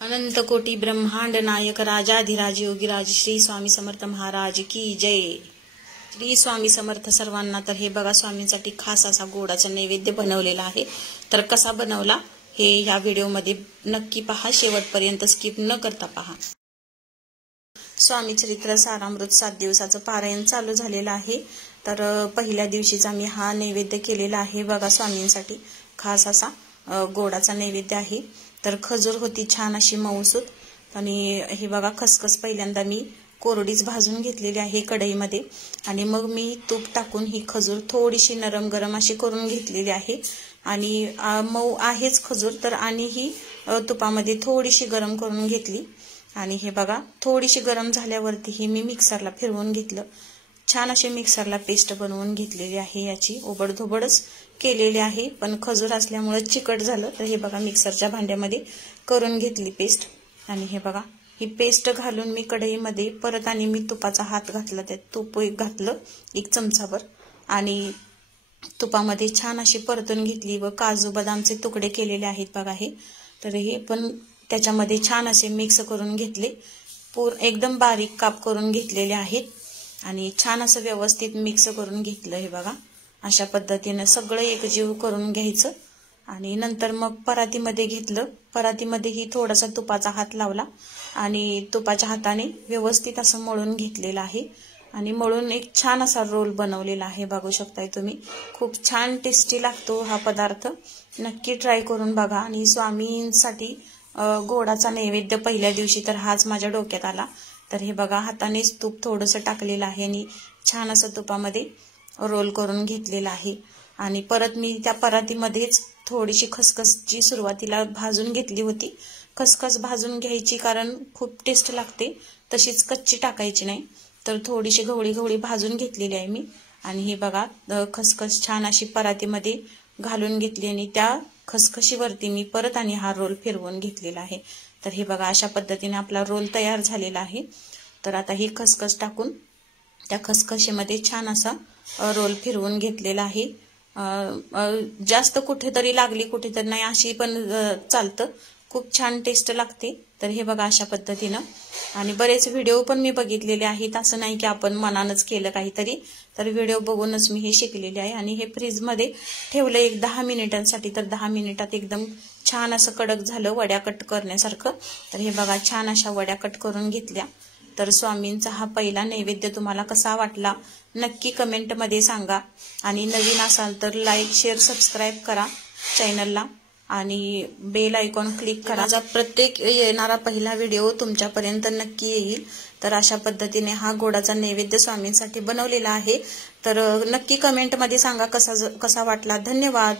अनंत कोटी ब्रह्मांड नायक राजाधिराज योगीराज श्री स्वामी समर्थ महाराज की जय। श्री स्वामी समर्थ सर्वांना। तर हे बघा, स्वामींसाठी खास असा गोडाचा नैवेद्य बनवलेला आहे। तर कसा बनवला हे या व्हिडिओमध्ये नक्की पहा, शेवटपर्यंत स्किप न करता पहा। स्वामी चरित्र सारामृत 7 दिवसाचं पारायण चालू झालेलं आहे। तर पहिल्या दिवशीचा मी हा नैवेद्य केलेला आहे बघा, स्वामींसाठी खास असा गोडाचा नैवेद्य आहे। तर खजूर होती छान अशी मऊसूत आणि हे बघा, खसखस पहिल्यांदा मी कोरडीच भाजून घेतलेली आहे कढईमध्ये आणि मग मी तूप टाकून ही खजूर थोडीशी नरम गरम अशी करून घेतलेली आहे। आणि मऊ आहेच खजूर, तर आणि ही तुपामध्ये थोडीशी गरम करून घेतली आणि हे बघा, थोडीशी गरम झाल्यावरती ही मी मिक्सरला फिरवून घेतलं। छान अशी मिक्सरला पेस्ट बनवून घेतलेली आहे। याची ओबडधोबडच केलेली आहे, पण खजूर असल्यामुळे चिकट झालं। तर हे बघा, मिक्सरच्या भांड्यामध्ये करून घेतली पेस्ट आणि हे बघा, ही पेस्ट घालून मी कढईमध्ये परत आणि मी तुपाचा हात घातला, त्यात तूप घातलं 1 चमचाभर आणि तुपामध्ये छान अशी परतून घेतली व काजू बदामचे तुकडे केलेले आहेत बघा हे। तर हे पण त्याच्यामध्ये छान असे मिक्स करून घेतले, एकदम बारीक काप करून घेतलेले आहेत आणि छान असं व्यवस्थित मिक्स करून घेतलं। हे बघा, अशा पद्धतीने सगळं एकजीव करून घ्यायचं आणि नंतर मग परातीमध्ये घेतलं। परातीमध्येही थोडासा तुपाचा हात लावला आणि तुपाच्या हाताने व्यवस्थित असं मळून घेतलेलं आहे आणि मळून एक छान असा रोल बनवलेला आहे। बघू शकताय तुम्ही, खूप छान टेस्टी लागतो हा पदार्थ, नक्की ट्राय करून बघा। आणि स्वामींसाठी गोडाचा नैवेद्य पहिल्या दिवशी तर हाच माझ्या डोक्यात आला। तर हे बघा, हातानेच तूप थोडंसं टाकलेलं आहे आणि छान असं तुपामध्ये रोल करून घेतलेला आहे आणि परत मी त्या परातीमध्येच थोडीशी खसखसची सुरुवातीला भाजून घेतली होती। खसखस भाजून घ्यायची कारण खूप टेस्ट लागते, तशीच कच्ची टाकायची नाही। तर थोडीशी गवळी गवळी भाजून घेतलेली आहे मी आणि हे बघा, खसखस छान अशी परातीमध्ये घालून घेतली आणि त्या खसखशीवरती मी परत आणि हा रोल फिरवून घेतलेला आहे। तर हे बघा, अशा पद्धतीने आपला रोल तयार झालेला आहे। तर आता ही खसखस टाकून त्या खसखशीमध्ये छान असा रोल फिरवून घेतलेला आहे। जास्त कुठेतरी लागली कुठेतरी नाही अशी पण चालतं, खूप छान टेस्ट लागते। तर हे बघा, अशा पद्धतीनं आणि बरेच व्हिडिओ पण मी बघितलेले आहेत, असं नाही की आपण मनानच केलं काहीतरी। तर व्हिडिओ बघूनच मी हे शिकलेले आहे आणि हे फ्रीजमध्ये ठेवलं 10 मिनिटांसाठी। तर 10 मिनिटात एकदम छान असं कडक झालं, वड्या कट करण्यासारखं। तर हे बघा, छान अशा वड्या कट करून घेतल्या। तर स्वामींचा हा पहिला नैवेद्य तुम्हाला कसा वाटला नक्की कमेंटमध्ये सांगा आणि नवीन असाल तर लाईक शेअर सबस्क्राईब करा चॅनलला आणि बेल आयकॉन क्लिक करा। माझा प्रत्येक येणारा पहिला व्हिडिओ तुमच्यापर्यंत नक्की येईल। तर अशा पद्धतीने हा गोडाचा नैवेद्य स्वामींसाठी बनवलेला आहे। तर नक्की कमेंटमध्ये सांगा कसा वाटला। धन्यवाद।